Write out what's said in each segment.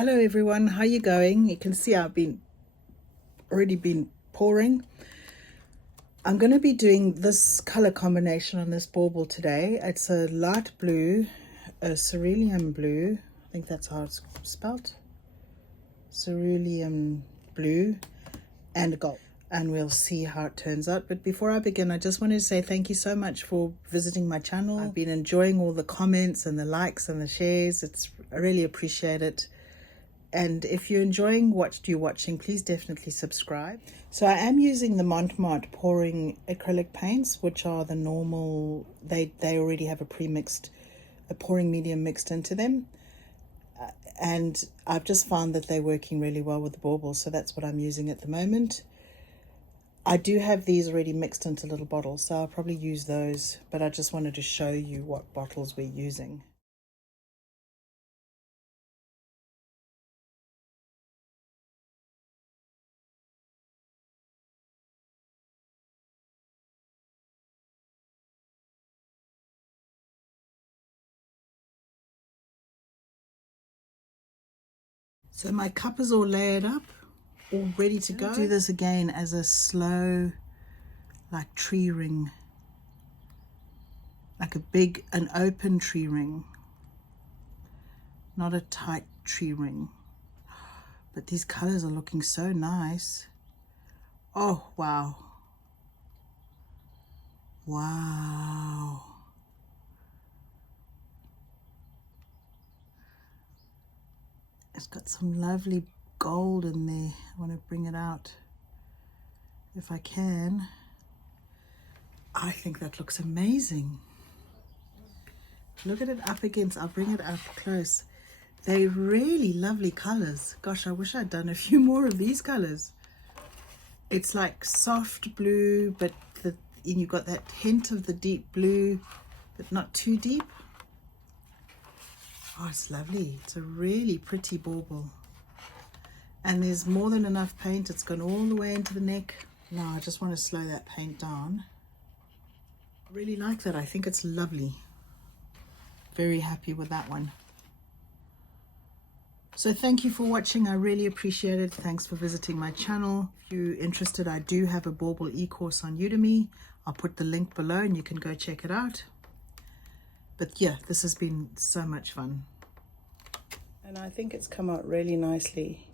Hello everyone, how you going? You can see I've already been pouring. I'm going to be doing this color combination on this bauble today. It's a light blue, a cerulean blue, I think that's how it's spelled, cerulean blue, and gold. And we'll see how it turns out. But before I begin, I just wanted to say thank you so much for visiting my channel. I've been enjoying all the comments and the likes and the shares. I really appreciate it. And if you're enjoying what you're watching, please definitely subscribe. So I am using the Monte Mart pouring acrylic paints, which are the normal, they already have a pouring medium mixed into them. And I've just found that they're working really well with the bauble, so that's what I'm using at the moment. I do have these already mixed into little bottles, so I'll probably use those, but I just wanted to show you what bottles we're using. So my cup is all layered up, all ready to go. Do this again as a slow, like tree ring, like an open tree ring, not a tight tree ring. But these colors are looking so nice. Oh, wow. Wow. It's got some lovely gold in there. I want to bring it out if I can. I think that looks amazing. Look at it up against, I'll bring it up close. They're really lovely colors. Gosh, I wish I'd done a few more of these colors. It's like soft blue, but you've got that hint of the deep blue, but not too deep. Oh, it's lovely. It's a really pretty bauble. And there's more than enough paint. It's gone all the way into the neck. Now I just want to slow that paint down. I really like that. I think it's lovely. Very happy with that one. So thank you for watching. I really appreciate it. Thanks for visiting my channel. If you're interested, I do have a Bauble e-course on Udemy. I'll put the link below and you can go check it out. But yeah, this has been so much fun. And I think it's come out really nicely.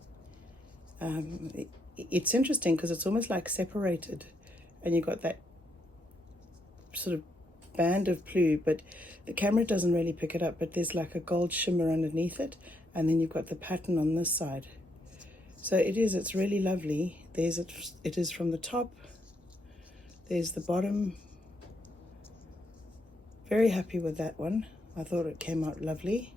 It's interesting because it's almost like separated and you've got that sort of band of blue, but the camera doesn't really pick it up, but there's like a gold shimmer underneath it, and then you've got the pattern on this side. So it's really lovely. It is from the top, there's the bottom. Very happy with that one. I thought it came out lovely.